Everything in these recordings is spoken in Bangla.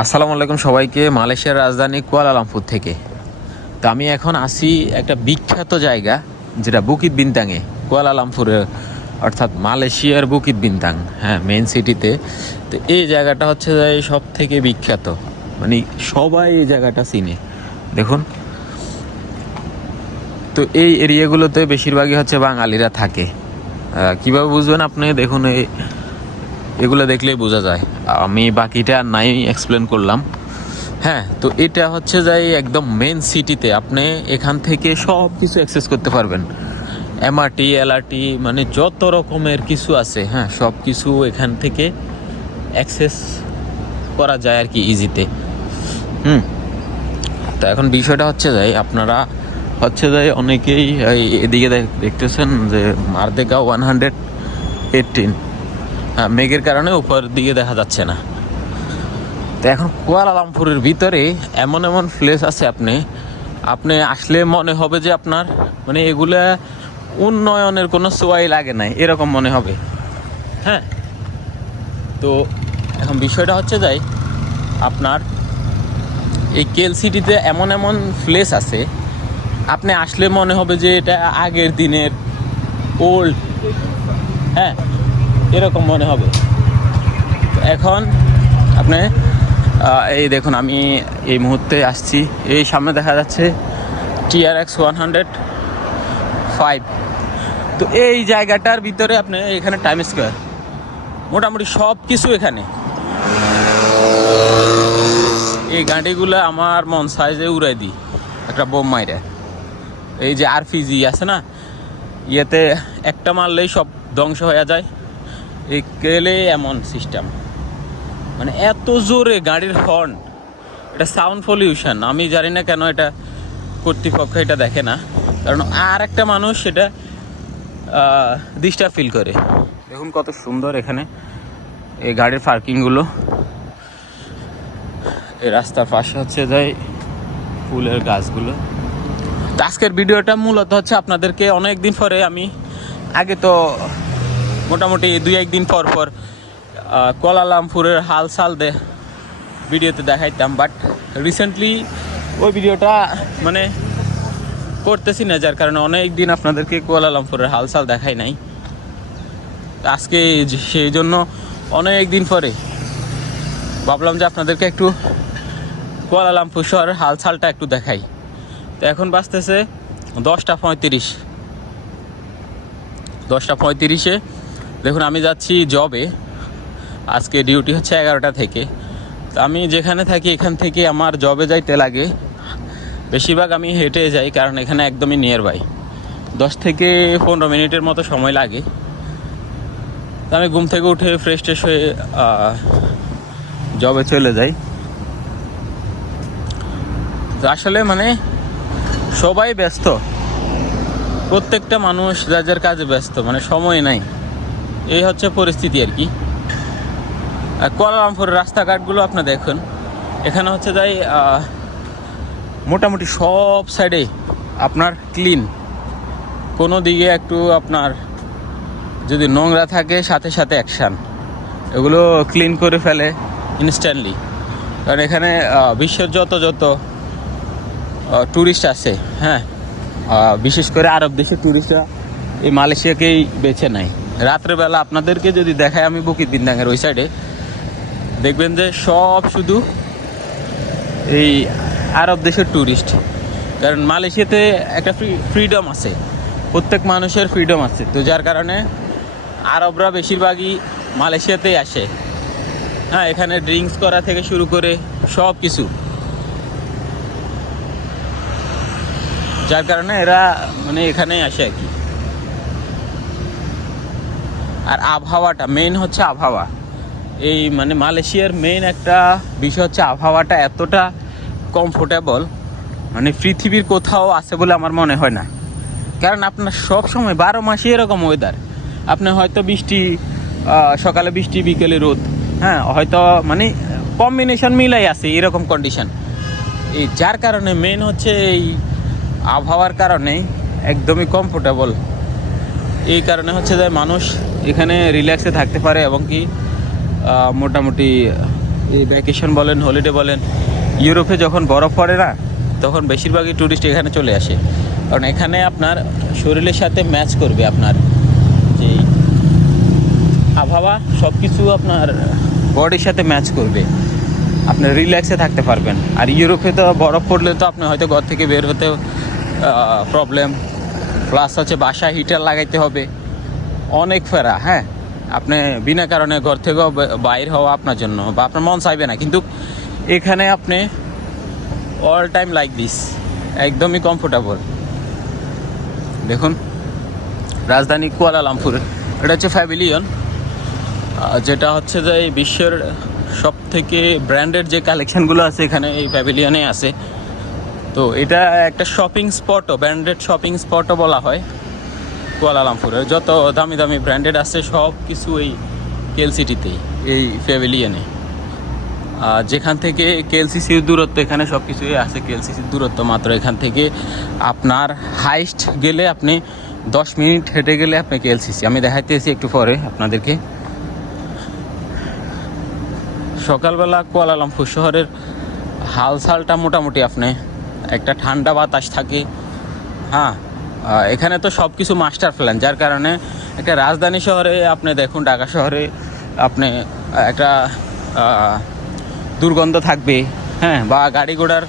আসসালামু আলাইকুম সবাইকে, মালয়েশিয়ার রাজধানী কুয়ালালামপুর থেকে। তো আমি এখন আসি একটা বিখ্যাত জায়গা, যেটা বুকিত বিনতাংয়ে কুয়ালালামপুরে, অর্থাৎ মালয়েশিয়ার বুকিত বিনতাং হ্যাঁ মেন সিটিতে তো এই জায়গাটা হচ্ছে যে সব থেকে বিখ্যাত মানে সবাই এই জায়গাটা চিনে। দেখুন। তো এই এরিয়াগুলোতে বেশিরভাগই হচ্ছে বাঙালিরা থাকে। কীভাবে বুঝবেন আপনি? দেখুন, এই এগুলো দেখলেই বোঝা যায়। আমি বাকিটা নাই এক্সপ্লেন করলাম। হ্যাঁ তো এটা হচ্ছে যাই একদম মেন সিটিতে আপনি এখান থেকে সব কিছু অ্যাক্সেস করতে পারবেন। এমআরটি এলআরটি মানে যত রকমের কিছু আছে হ্যাঁ সব কিছু এখান থেকে অ্যাক্সেস করা যায় আর কি ইজিতে হুম, তো এখন বিষয়টা হচ্ছে যাই, আপনারা হচ্ছে যাই অনেকেই এদিকে দেখ- দেখতেছেন যে মারদেগা ওয়ান হান্ড্রেড এইটিন মেঘের কারণে উপর দিকে দেখা যাচ্ছে না। তো এখন কুয়ালালামপুরের ভিতরে এমন এমন প্লেস আছে আপনি আপনি আসলে মনে হবে যে আপনার মানে এগুলা উন্নয়নের কোনো সোয়াই লাগে নাই, এরকম মনে হবে। হ্যাঁ? তো এখন বিষয়টা হচ্ছে যাই, আপনার এই কেল সিটিতে এমন এমন প্লেস আছে, আপনি আসলে মনে হবে যে এটা আগের দিনের ওল্ড হ্যাঁ? এরকম মনে হবে। এখন আপনি এই দেখুন, আমি এই মুহূর্তে আসছি। এই সামনে দেখা যাচ্ছে TR X one hundred five. তো এই জায়গাটার ভিতরে আপনি এখানে টাইম স্কোয়ার। মোটামুটি সব কিছু এখানে। এই গাড়িগুলো আমার মন সাইজে উড়াই দিই, একটা বোম মাইরে। এই যে আরপিজি আছে না, ইয়েতে একটা মারলেই সব ধ্বংস হয়ে যায়। এই কেলে এমন সিস্টেম। মানে এত জোরে গাড়ির হর্ন এটা সাউন্ড পলিউশন আমি জানি না কেন এটা কর্তৃপক্ষ এটা দেখে না। কারণ আর একটা মানুষ সেটা ডিস্টার্ব ফিল করে। দেখুন কত সুন্দর এখানে এই গাড়ির পার্কিংগুলো এই রাস্তার পাশে হচ্ছে যাই ফুলের গাছগুলো। আজকের ভিডিওটা মূলত হচ্ছে আপনাদেরকে অনেক দিন পরে আমি আগে তো মোটামুটি দুই একদিন পর পর আহ, কোয়ালালামপুরের হাল সাল দে ভিডিওতে দেখাইতাম বাট রিসেন্টলি ওই ভিডিওটা মানে করতেছি না যার কারণে অনেক দিন আপনাদেরকে কুয়ালালামপুরের হাল সাল দেখাই নাই। আজকে সেই জন্য অনেক দিন পরে ভাবলাম যে আপনাদেরকে একটু কুয়ালালামপুর শহরের হাল সালটা একটু দেখাই। তো এখন বাঁচতেছে দশটা পঁয়ত্রিশ। দশটা পঁয়ত্রিশে দেখুন, আমি যাচ্ছি জবে আজকে ডিউটি হচ্ছে এগারোটা থেকে। তো আমি যেখানে থাকি, এখান থেকে আমার জবে যাইতে লাগে। বেশিরভাগ আমি হেঁটে যাই, কারণ এখানে একদমই নিয়ার বাই দশ থেকে পনেরো মিনিটের মতো সময় লাগে। তো আমি ঘুম থেকে উঠে ফ্রেশ ট্রেশ হয়ে জবে চলে যাই। তো আসলে মানে সবাই ব্যস্ত। প্রত্যেকটা মানুষ যার যার কাজে ব্যস্ত মানে সময় নাই। এই হচ্ছে পরিস্থিতি আর কি। কুয়ালালামপুরের রাস্তাঘাটগুলো আপনি দেখুন। এখানে হচ্ছে যাই মোটামুটি সব সাইডে আপনার ক্লিন কোনো দিকে একটু আপনার যদি নোংরা থাকে, সাথে সাথে অ্যাকশান এগুলো ক্লিন করে ফেলে ইনস্ট্যান্টলি কারণ এখানে বিশ্বের যত যত ট্যুরিস্ট আছে হ্যাঁ বিশেষ করে আরব দেশের ট্যুরিস্টরা এই মালয়েশিয়াকেই বেছে নেয়। রাত্রেবেলা আপনাদেরকে যদি দেখায় আমি বুকিত বিন্দাঙ্গের ওই সাইডে দেখবেন যে সব শুধু এই আরব দেশের ট্যুরিস্ট কারণ মালয়েশিয়াতে একটা ফ্রি ফ্রিডম আছে। প্রত্যেক মানুষের ফ্রিডম আছে। তো যার কারণে আরবরা বেশিরভাগই মালয়েশিয়াতেই আসে। হ্যাঁ এখানে ড্রিঙ্কস করা থেকে শুরু করে সব কিছু। যার কারণে এরা মানে এখানেই আসে আর কি। আর আবহাওয়াটা মেইন হচ্ছে আবহাওয়া। এই মানে মালয়েশিয়ার মেইন একটা বিষয় হচ্ছে আবহাওয়াটা এতটা কমফোর্টেবল মানে পৃথিবীর কোথাও আছে বলে আমার মনে হয় না। কারণ আপনার সব সময় বারো মাসে এরকম ওয়েদার আপনি হয়তো বৃষ্টি সকালে বৃষ্টি, বিকেলে রোদ হ্যাঁ হয়তো মানে কম্বিনেশন মিলাই আছে এরকম কন্ডিশন এই যার কারণে মেন হচ্ছে এই আবহাওয়ার কারণে একদমই কমফোর্টেবল এই কারণে হচ্ছে যে মানুষ এখানে রিল্যাক্সে থাকতে পারে এবং কি মোটামুটি, এই ভ্যাকেশন বলেন হলিডে বলেন, ইউরোপে যখন বরফ পড়ে না, তখন বেশিরভাগই ট্যুরিস্ট এখানে চলে আসে। কারণ এখানে আপনার শরীরের সাথে ম্যাচ করবে আপনার যে আবহাওয়া সব কিছু আপনার বডির সাথে ম্যাচ করবে। আপনি রিল্যাক্সে থাকতে পারবেন। আর ইউরোপে তো বরফ পড়লে তো আপনি হয়তো ঘর থেকে বের হতে প্রবলেম প্লাস হচ্ছে বাসায় হিটার লাগাইতে হবে। অনেক ফেরা হ্যাঁ? আপনি বিনা কারণে ঘর থেকেও বাইর হওয়া আপনার জন্য বা আপনার মন চাইবে না। কিন্তু এখানে আপনি অল টাইম লাইক দিস একদমই কমফোর্টেবল দেখুন, রাজধানী কুয়ালালামপুর এটা হচ্ছে ফ্যাভিলিয়ন যেটা হচ্ছে যে এই বিশ্বের সব থেকে ব্র্যান্ডেড যে কালেকশানগুলো আছে এখানে, এই প্যাভিলিয়নে আছে। তো এটা একটা শপিং স্পটও ব্র্যান্ডেড শপিং স্পটও বলা হয়। কুয়ালালামপুরের যত দামি দামি ব্র্যান্ডেড আছে, সব কিছু এই কেলসিটিতেই এই প্যাভিলিয়নে আর যেখান থেকে কেএলসিসির দূরত্ব এখানে সব কিছুই আছে কেএলসিসির দূরত্ব মাত্র এখান থেকে আপনার হাইস্ট গেলে আপনি দশ মিনিট হেঁটে গেলে আপনি কেএলসিসি আমি দেখাইতেছি একটু পরে আপনাদেরকে। সকালবেলা কুয়ালালামপুর শহরের হালসালটা মোটামুটি আপনি, একটা ঠান্ডা বাতাস থাকে হ্যাঁ এখানে তো সব কিছু মাস্টার প্ল্যান যার কারণে একটা রাজধানী শহরে আপনি দেখুন, ঢাকা শহরে আপনি একটা দুর্গন্ধ থাকবে হ্যাঁ বা গাড়ি ঘোড়ার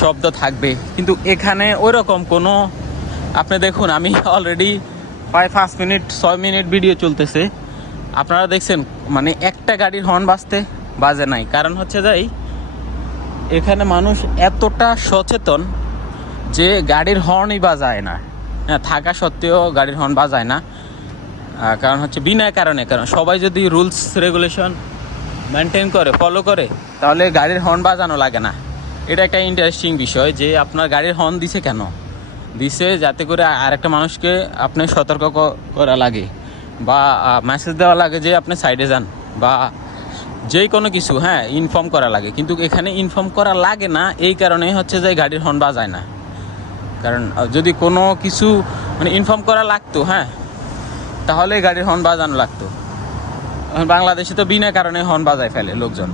শব্দ থাকবে। কিন্তু এখানে ওই রকম কোনো, আপনি দেখুন, আমি অলরেডি প্রায় পাঁচ মিনিট, ছয় মিনিট ভিডিও চলতেছে। আপনারা দেখছেন মানে একটা গাড়ির হর্ন বাজতে, বাজে নাই। কারণ হচ্ছে যাই এখানে মানুষ এতটা সচেতন যে গাড়ির হর্নই বাজায় না। থাকা সত্ত্বেও গাড়ির হর্ন বাজায় না। কারণ হচ্ছে বিনা কারণে, কারণ সবাই যদি রুলস রেগুলেশন মেনটেন করে ফলো করে, তাহলে গাড়ির হর্ন বাজানো লাগে না। এটা একটা ইন্টারেস্টিং বিষয় যে আপনার গাড়ির হর্ন দিছে কেন? দিছে যাতে করে আরেকটা মানুষকে আপনি সতর্ক করা লাগে বা মেসেজ দেওয়া লাগে যে আপনি সাইডে যান বা যে কোনো কিছু হ্যাঁ ইনফর্ম করা লাগে। কিন্তু এখানে ইনফর্ম করা লাগে না, এই কারণেই হচ্ছে যে গাড়ির হর্ন বাজায় না। কারণ যদি কোনো কিছু মানে ইনফর্ম করা লাগতো হ্যাঁ তাহলে গাড়ির হর্ন বাজানো লাগতো। বাংলাদেশে তো বিনা কারণে হর্ন বাজায় ফেলে লোকজন।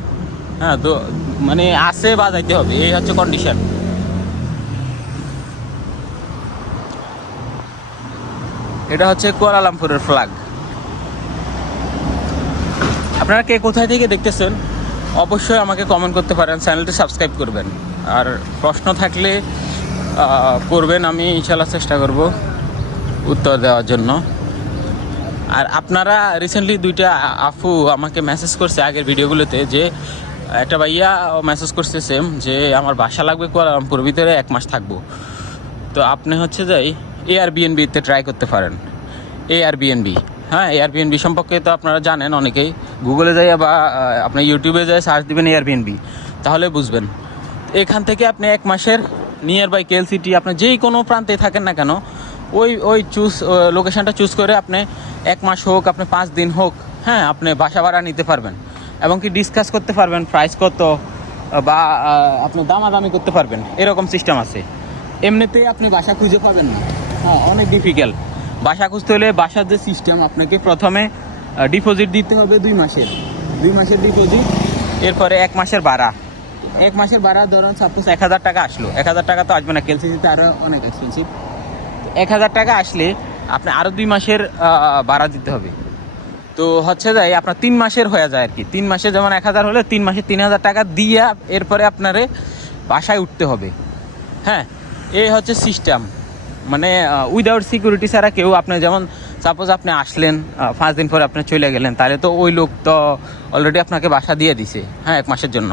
হ্যাঁ তো মানে আসে বাজাইতে হবে, এই হচ্ছে কন্ডিশন এটা হচ্ছে কুয়ালালামপুরের ফ্ল্যাগ আপনারা কে কোথায় থেকে দেখতেছেন, অবশ্যই আমাকে কমেন্ট করতে পারেন চ্যানেলটি সাবস্ক্রাইব করবেন। আর প্রশ্ন থাকলে করবেন আমি ইনশাল্লাহ চেষ্টা করব উত্তর দেওয়ার জন্য। আর আপনারা রিসেন্টলি দুইটা আফু আমাকে মেসেজ করছে আগের ভিডিওগুলোতে যে একটা ভাইয়া মেসেজ করছে সেম যে আমার বাসা লাগবে কুয়ালালামপুর ভিতরে এক মাস থাকব। তো আপনি হচ্ছে যাই এয়ারবিএনবিতে ট্রাই করতে পারেন। এয়ারবিএনবি হ্যাঁ এ আর এয়ারবিএনবি সম্পর্কে তো আপনারা জানেন অনেকেই। গুগলে যাই বা আহ, আপনি ইউটিউবে যাই সার্চ দিবেন এয়ারবিএনবি তাহলে বুঝবেন। এখান থেকে আপনি এক মাসের নিয়ার বাই কেএল সিটি আপনি যেই কোনো প্রান্তে থাকেন না কেন, ওই ওই চুজ লোকেশানটা চুজ করে আপনি এক মাস হোক, আপনি পাঁচ দিন হোক হ্যাঁ আপনি বাসা ভাড়া নিতে পারবেন। এবং কি ডিসকাস করতে পারবেন প্রাইস কত, বা আপনি দামাদামি করতে পারবেন, এরকম সিস্টেম আছে। এমনিতেই আপনি বাসা খুঁজে পাবেন না। হ্যাঁ অনেক ডিফিকাল্ট বাসা খুঁজতে হলে বাসার যে সিস্টেম আপনাকে প্রথমে ডিপোজিট দিতে হবে দুই মাসের। দুই মাসের ডিপোজিট এরপরে এক মাসের ভাড়া। এক মাসের ভাড়া ধরুন সাপোজ এক হাজার টাকা আসলো। এক হাজার টাকা তো আসবে না কেলসিসিতে আরও অনেক এক্সপেন্সিভ এক হাজার টাকা আসলে আপনি আরও দুই মাসের ভাড়া দিতে হবে। তো হচ্ছে যাই আপনার তিন মাসের হয়ে যায় আর কি। তিন মাসে যেমন এক হাজার হলে তিন মাসে তিন হাজার টাকা দিয়ে এরপরে আপনারে বাসায় উঠতে হবে। হ্যাঁ এই হচ্ছে সিস্টেম মানে উইদাউট সিকিউরিটি ছাড়া কেউ আপনি যেমন সাপোজ আপনি আসলেন পাঁচ দিন পরে আপনি চলে গেলেন, তাহলে তো ওই লোক তো অলরেডি আপনাকে বাসা দিয়ে দিছে হ্যাঁ এক মাসের জন্য।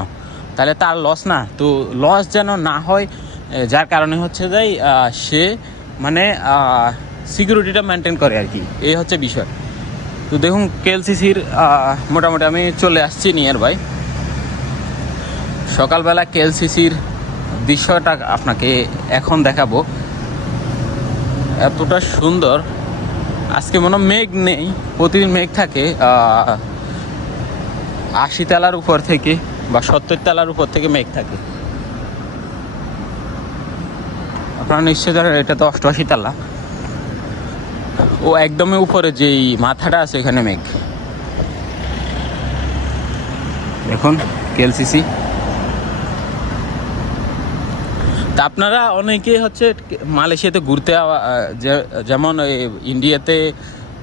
তাহলে তার লস না। তো লস যেন না হয় যার কারণে হচ্ছে যাই সে মানে সিকিউরিটিটা মেনটেন করে আর কি। এই হচ্ছে বিষয়। তো দেখুন কেএলসিসির মোটামুটি আমি চলে আসছি নিয়ার বাই সকালবেলা কেএলসিসির দৃশ্যটা আপনাকে এখন দেখাবো। এতটা সুন্দর। আজকে মনে মেঘ নেই প্রতিদিন মেঘ থাকে আহ, আশি তালার উপর থেকে। বা সত্তর তালার উপর থেকে মেঘ থাকে। আপনারা নিশ্চয় জানেন, এটা তো অষ্টআশি তালা। ও একদমই উপরে যেই মাথাটা আছে, এখানে মেঘ। দেখুন কেএলসিসি তা আপনারা অনেকে হচ্ছে মালয়েশিয়াতে ঘুরতে যেমন ইন্ডিয়াতে,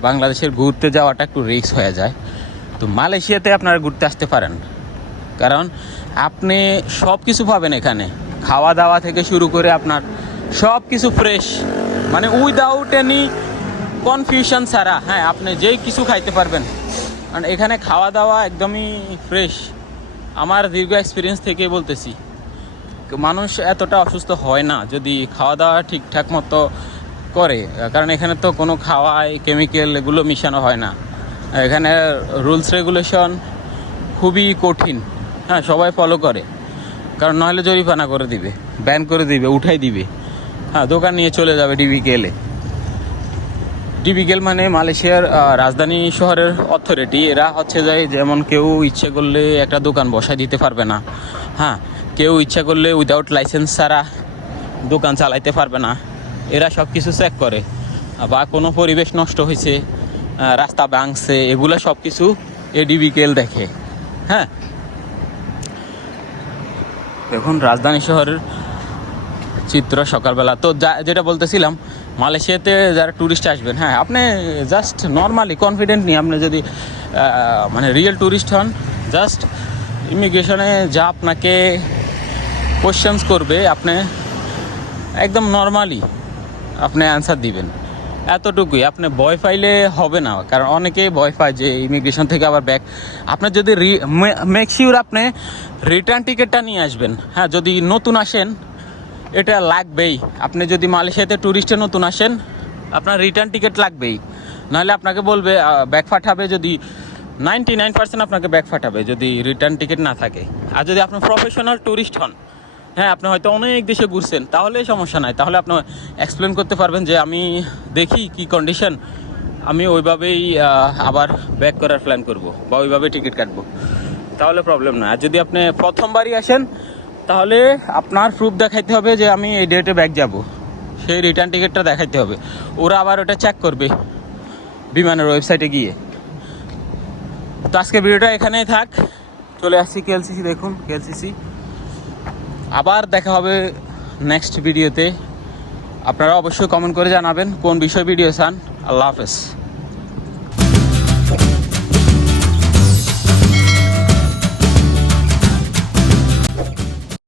বাংলাদেশের ঘুরতে যাওয়াটা একটু রিস্ক হয়ে যায়। তো মালয়েশিয়াতে আপনারা ঘুরতে আসতে পারেন। কারণ আপনি সব কিছু পাবেন এখানে। খাওয়া দাওয়া থেকে শুরু করে আপনার সব কিছু ফ্রেশ মানে উইদাউট এনি কনফিউশন ছাড়া হ্যাঁ আপনি যেই কিছু খাইতে পারবেন। কারণ এখানে খাওয়া দাওয়া একদমই ফ্রেশ আমার দীর্ঘ এক্সপিরিয়েন্স থেকে বলতেছি। মানুষ এতটা অসুস্থ হয় না যদি খাওয়া দাওয়া ঠিকঠাক মতো করে। কারণ এখানে তো কোনো খাওয়ায় কেমিক্যাল এগুলো মিশানো হয় না। এখানে রুলস রেগুলেশন খুবই কঠিন। হ্যাঁ সবাই ফলো করে। কারণ নাহলে জরিফানা করে দিবে ব্যান করে দিবে, উঠাই দিবে। হ্যাঁ দোকান নিয়ে চলে যাবে ডিবিকেলে ডিবিকেল মানে মালয়েশিয়ার রাজধানী শহরের অথরিটি এরা হচ্ছে যে, যেমন কেউ ইচ্ছে করলে একটা দোকান বসায় দিতে পারবে না। হ্যাঁ কেউ ইচ্ছা করলে উইদাউট লাইসেন্স ছাড়া দোকান চালাইতে পারবে না। এরা সব কিছু চেক করে। বা কোনো পরিবেশ নষ্ট হয়েছে রাস্তা ভাঙছে, এগুলো সব কিছু এ এডিবিকেল দেখে। হ্যাঁ এখন রাজধানী শহরের চিত্র সকালবেলা। তো যা যেটা বলতেছিলাম, মালয়েশিয়াতে যারা ট্যুরিস্ট আসবেন হ্যাঁ আপনি জাস্ট নর্মালি কনফিডেন্ট নিয়ে আপনি যদি মানে রিয়েল ট্যুরিস্ট হন জাস্ট ইমিগ্রেশনে যা আপনাকে কোশ্চেন্স করবে, আপনি একদম নর্মালি আপনি অ্যান্সার দিবেন। এতটুকুই। আপনি ভয় পাইলে হবে না, কারণ অনেকেই ভয় পায় যে ইমিগ্রেশন থেকে আবার ব্যাক আপনার যদি মেক আপনি রিটার্ন টিকিটটা নিয়ে আসবেন। হ্যাঁ যদি নতুন আসেন, এটা লাগবেই। আপনি যদি মালয়েশিয়াতে ট্যুরিস্টে নতুন আসেন, আপনার রিটার্ন টিকিট লাগবেই। নাহলে আপনাকে বলবে ব্যাক ফাটাবে যদি নাইনটি নাইন পার্সেন্ট আপনাকে ব্যাক ফাটাবে যদি রিটার্ন টিকিট না থাকে। আর যদি আপনি প্রফেশনাল ট্যুরিস্ট হন হ্যাঁ আপনি হয়তো অনেক দেশে ঘুরছেন, তাহলে সমস্যা নাই। তাহলে আপনি এক্সপ্লেন করতে পারবেন যে আমি দেখি কি কন্ডিশন আমি ওইভাবেই আবার ব্যাক করার প্ল্যান করব বা ওইভাবে টিকিট কাটবো। তাহলে প্রবলেম না আর যদি আপনি প্রথমবারই আসেন, তাহলে আপনার প্রুফ দেখাইতে হবে যে আমি এই ডেটে ব্যাক যাব। সেই রিটার্ন টিকিটটা দেখাইতে হবে। ওরা আবার ওটা চেক করবে বিমানের ওয়েবসাইটে গিয়ে। তো আজকে ভিডিওটা এখানেই থাক। চলে আসছি কেএলসিসি দেখুন কেএলসিসি আবার দেখা হবে নেক্সট ভিডিওতে আপনারা অবশ্যই কমেন্ট করে জানাবেন কোন বিষয় ভিডিও চান। আল্লাহ হাফেজ।